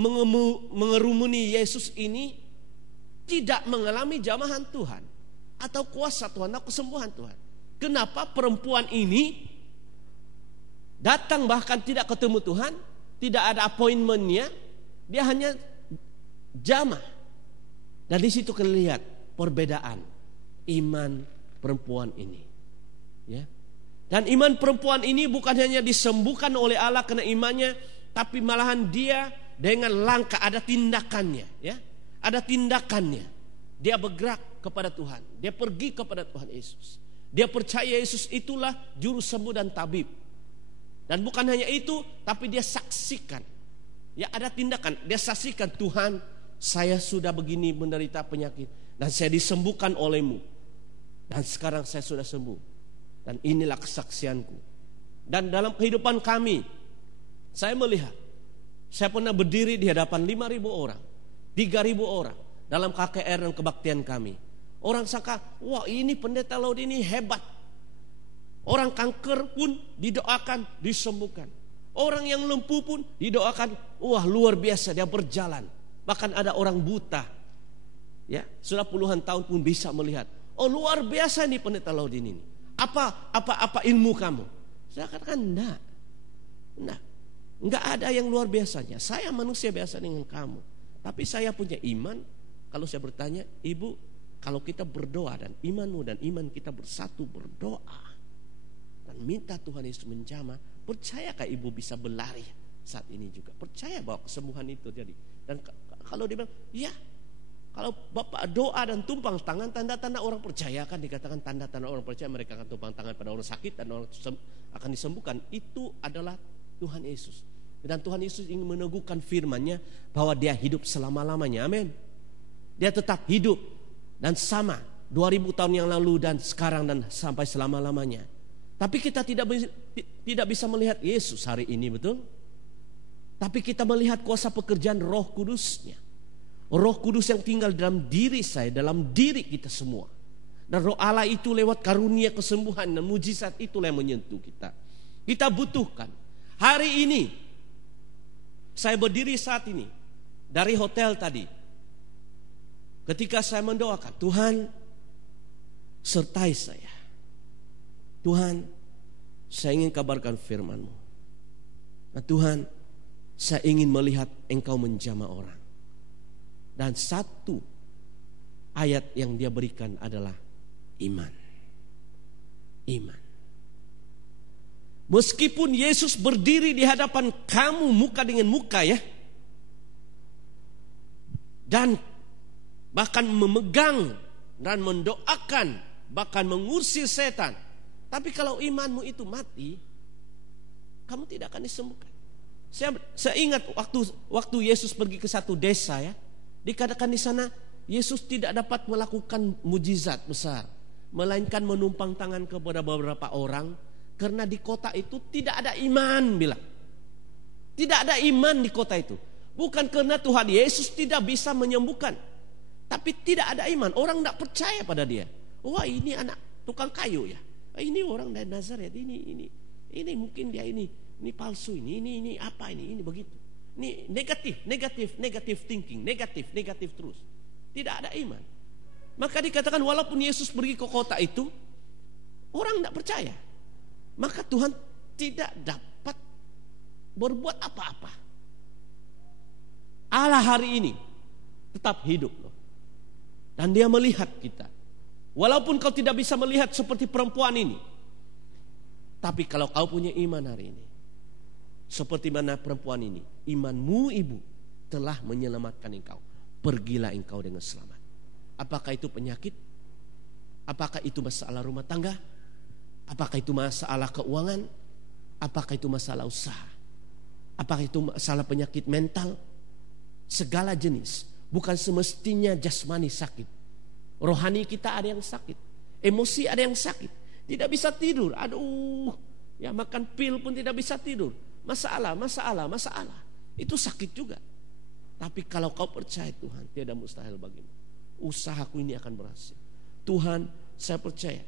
mengerumuni Yesus ini tidak mengalami jamahan Tuhan atau kuasa Tuhan atau kesembuhan Tuhan. Kenapa perempuan ini datang bahkan tidak ketemu Tuhan, tidak ada appointmentnya, dia hanya jamah. Dan di situ kita lihat perbedaan iman perempuan ini. Ya. Dan iman perempuan ini bukan hanya disembuhkan oleh Allah karena imannya, tapi malahan dia dengan langkah ada tindakannya, ya. Ada tindakannya. Dia bergerak kepada Tuhan. Dia pergi kepada Tuhan Yesus. Dia percaya Yesus itulah juru sembuh dan tabib. Dan bukan hanya itu, tapi dia saksikan. Ya, ada tindakan. Dia saksikan, Tuhan, saya sudah begini menderita penyakit dan saya disembuhkan oleh-Mu. Dan sekarang saya sudah sembuh. Dan inilah kesaksianku. Dan dalam kehidupan kami, saya melihat, saya pernah berdiri di hadapan 5.000 orang, 3.000 orang dalam KKR dan kebaktian kami. Orang sangka, wah ini pendeta Laud ini hebat. Orang kanker pun didoakan, disembuhkan. Orang yang lumpuh pun didoakan, wah luar biasa dia berjalan. Bahkan ada orang buta, ya sudah puluhan tahun pun bisa melihat. Oh luar biasa nih pendeta Laud ini. Apa ilmu kamu? Saya katakan enggak ada yang luar biasanya. Saya manusia biasa dengan kamu. Tapi saya punya iman. Kalau saya bertanya, ibu, kalau kita berdoa dan imanmu dan iman kita bersatu berdoa dan minta Tuhan Yesus menjamah, percayakah ibu bisa berlari saat ini juga? Percaya bahwa kesembuhan itu jadi. Dan kalau dia bilang, ya, kalau Bapak doa dan tumpang tangan, tanda-tanda orang percaya, kan dikatakan tanda-tanda orang percaya, mereka akan tumpang tangan pada orang sakit dan orang akan disembuhkan. Itu adalah Tuhan Yesus. Dan Tuhan Yesus ingin meneguhkan firman-Nya bahwa dia hidup selama-lamanya. Amin. Dia tetap hidup dan sama 2000 tahun yang lalu dan sekarang dan sampai selama-lamanya. Tapi kita tidak bisa melihat Yesus hari ini, betul? Tapi kita melihat kuasa pekerjaan Roh Kudus-Nya. Roh Kudus yang tinggal dalam diri saya, dalam diri kita semua. Dan Roh Allah itu lewat karunia kesembuhan dan mujizat itulah yang menyentuh kita. Kita butuhkan. Hari ini saya berdiri saat ini dari hotel tadi. Ketika saya mendoakan, Tuhan sertai saya. Tuhan, saya ingin kabarkan firman-Mu. Nah, Tuhan, saya ingin melihat Engkau menjamah orang. Dan satu ayat yang dia berikan adalah iman. Iman. Meskipun Yesus berdiri di hadapan kamu muka dengan muka, ya, dan bahkan memegang dan mendoakan, bahkan mengusir setan. Tapi kalau imanmu itu mati, kamu tidak akan disembuhkan. Saya ingat waktu Yesus pergi ke satu desa, ya, dikatakan di sana Yesus tidak dapat melakukan mujizat besar, melainkan menumpang tangan kepada beberapa orang karena di kota itu tidak ada iman, bilang. Tidak ada iman di kota itu. Bukan karena Tuhan Yesus tidak bisa menyembuhkan, tapi tidak ada iman. Orang tidak percaya pada dia. Wah, ini anak tukang kayu, ya. Ini orang dari Nazaret, ini mungkin dia ini palsu, ini apa ini begitu. Ini negatif thinking, negatif terus. Tidak ada iman. Maka dikatakan walaupun Yesus pergi ke kota itu, orang tidak percaya. Maka Tuhan tidak dapat berbuat apa-apa. Allah hari ini tetap hidup loh. Dan dia melihat kita. Walaupun kau tidak bisa melihat seperti perempuan ini, tapi kalau kau punya iman hari ini, seperti mana perempuan ini, imanmu ibu telah menyelamatkan engkau. Pergilah engkau dengan selamat. Apakah itu penyakit? Apakah itu masalah rumah tangga? Apakah itu masalah keuangan? Apakah itu masalah usaha? Apakah itu masalah penyakit mental? Segala jenis. Bukan semestinya jasmani sakit. Rohani kita ada yang sakit. Emosi ada yang sakit. Tidak bisa tidur. Aduh. Ya, makan pil pun tidak bisa tidur. Masalah. Itu sakit juga. Tapi kalau kau percaya Tuhan, tiada mustahil bagimu. Usahaku ini akan berhasil. Tuhan, saya percaya.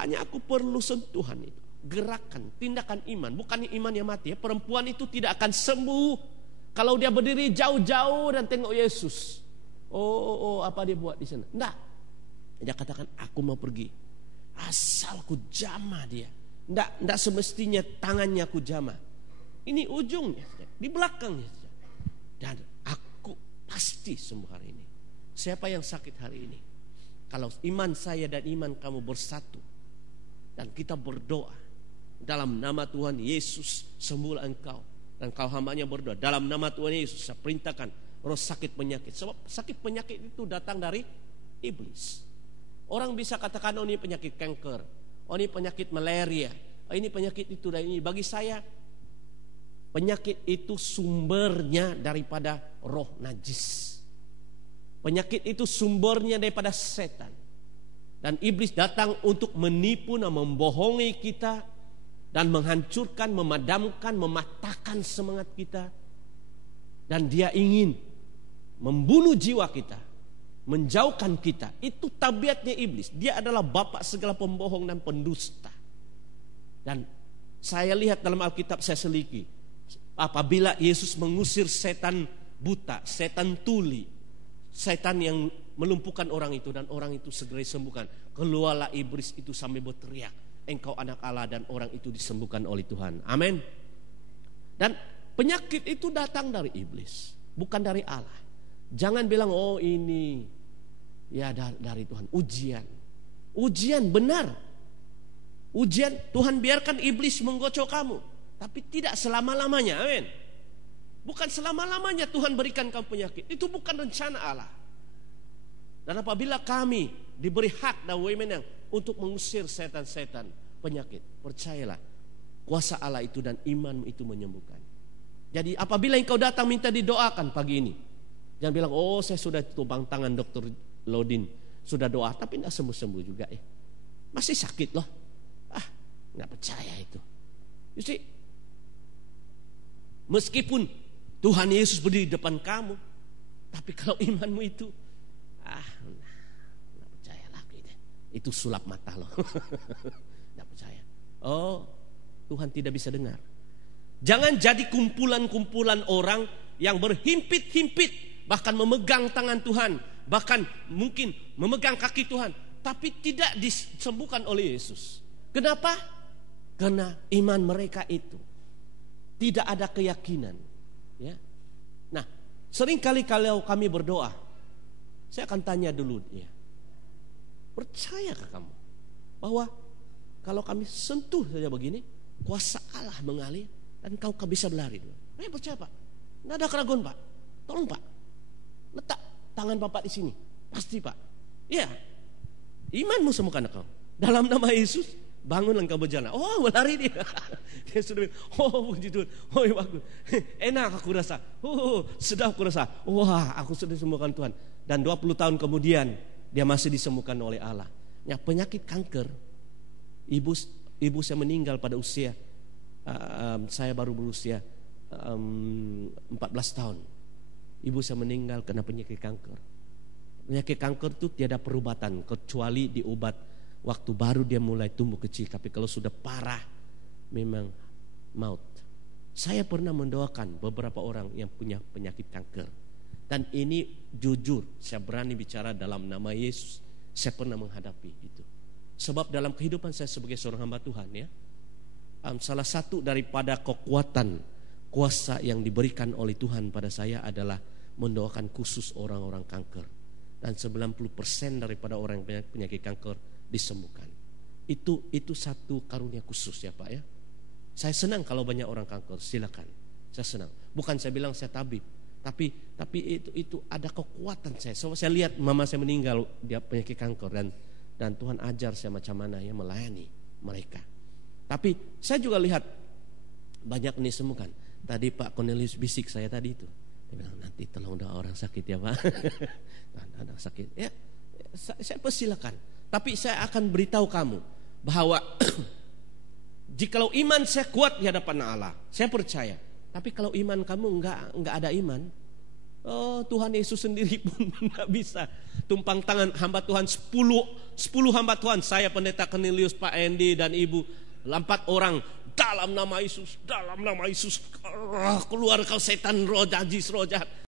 Hanya aku perlu sentuhan itu. Gerakan, tindakan iman. Bukan iman yang mati, ya. Perempuan itu tidak akan sembuh Kalau dia berdiri jauh-jauh dan tengok Yesus, apa dia buat di sana? Enggak. Dia katakan, aku mau pergi. Asal ku jamah dia. Enggak semestinya tangannya ku jamah. Ini ujungnya, di belakangnya. Dan aku pasti sembuh hari ini. Siapa yang sakit hari ini? Kalau iman saya dan iman kamu bersatu, dan kita berdoa dalam nama Tuhan Yesus, sembuhlah engkau. Dan kau hambanya berdoa dalam nama Tuhan Yesus, saya perintahkan roh sakit penyakit. Sebab sakit penyakit itu datang dari iblis. Orang bisa katakan, ini penyakit kanker, ini penyakit malaria, ini penyakit itu dan ini. Bagi saya, penyakit itu sumbernya daripada roh najis. Penyakit itu sumbernya daripada setan. Dan iblis datang untuk menipu dan membohongi kita, dan menghancurkan, memadamkan, mematahkan semangat kita. Dan dia ingin membunuh jiwa kita, menjauhkan kita. Itu tabiatnya iblis. Dia adalah bapa segala pembohong dan pendusta. Dan saya lihat dalam Alkitab, saya seliki, apabila Yesus mengusir setan buta, setan tuli, setan yang melumpuhkan orang itu, dan orang itu segera disembuhkan. Keluarlah iblis itu sambil berteriak, engkau anak Allah, dan orang itu disembuhkan oleh Tuhan. Amin. Dan penyakit itu datang dari iblis, bukan dari Allah. Jangan bilang, ini ya dari Tuhan. Ujian benar. Ujian Tuhan biarkan iblis menggocok kamu, tapi tidak selama-lamanya. Amin. Bukan selama-lamanya Tuhan berikan kamu penyakit. Itu bukan rencana Allah. Dan apabila kami diberi hak dan wewenang untuk mengusir setan-setan penyakit, percayalah, kuasa Allah itu dan iman itu menyembuhkan. Jadi apabila engkau datang minta didoakan pagi ini, jangan bilang, saya sudah tubang tangan Dr. Lodin, sudah doa, tapi tidak sembuh-sembuh juga. Masih sakit loh. Nggak percaya itu. You see, meskipun Tuhan Yesus berdiri di depan kamu, tapi kalau imanmu itu, nggak percaya lagi deh. Itu sulap mata loh. Nggak percaya. Tuhan tidak bisa dengar. Jangan jadi kumpulan-kumpulan orang yang berhimpit-himpit, bahkan memegang tangan Tuhan, bahkan mungkin memegang kaki Tuhan, tapi tidak disembuhkan oleh Yesus. Kenapa? Karena iman mereka itu tidak ada keyakinan. Ya. Nah, seringkali kalau kami berdoa, saya akan tanya dulu dia, percayakah kamu bahwa kalau kami sentuh saja begini, kuasa Allah mengalir dan kau bisa berlari? Saya percaya Pak, nggak ada keraguan Pak. Tolong Pak, letak tangan Bapak di sini, pasti Pak. Ya, imanmu sembuhkan kau dalam nama Yesus. Bangun engkau berjalan. Berlari dia. Dia sudah puji Tuhan. Bagus. Enak aku rasa. Sedap aku rasa. Wah, aku sudah disembuhkan Tuhan. Dan 20 tahun kemudian dia masih disembuhkan oleh Allah. Ya, penyakit kanker. Ibu saya meninggal pada usia saya baru berusia 14 tahun. Ibu saya meninggal karena penyakit kanker. Penyakit kanker itu tiada perubatan kecuali diobat waktu baru dia mulai tumbuh kecil. Tapi kalau sudah parah, memang maut. Saya pernah mendoakan beberapa orang yang punya penyakit kanker. Dan ini jujur, saya berani bicara dalam nama Yesus. Saya pernah menghadapi itu. Sebab dalam kehidupan saya sebagai seorang hamba Tuhan, ya, salah satu daripada kekuatan kuasa yang diberikan oleh Tuhan pada saya adalah mendoakan khusus orang-orang kanker. Dan 90% daripada orang yang penyakit kanker disembuhkan. Itu satu karunia khusus ya Pak ya. Saya senang kalau banyak orang kanker, silakan. Saya senang. Bukan saya bilang saya tabib, tapi itu ada kekuatan saya. So, saya lihat mama saya meninggal dia penyakit kanker dan Tuhan ajar saya macam mana ya melayani mereka. Tapi saya juga lihat banyak disembuhkan. Tadi Pak Cornelius bisik saya tadi itu. Dia bilang nanti tolong doa orang sakit ya Pak. Orang sakit. Ya, saya persilakan. Tapi saya akan beritahu kamu bahwa jikalau iman saya kuat di hadapan Allah, saya percaya. Tapi kalau iman kamu enggak ada iman, Tuhan Yesus sendiri pun enggak bisa tumpang tangan hamba Tuhan 10 hamba Tuhan, saya pendeta Cornelius, Pak Endi dan Ibu 4 orang, dalam nama Yesus, keluar kau setan roh najis, roh jahat.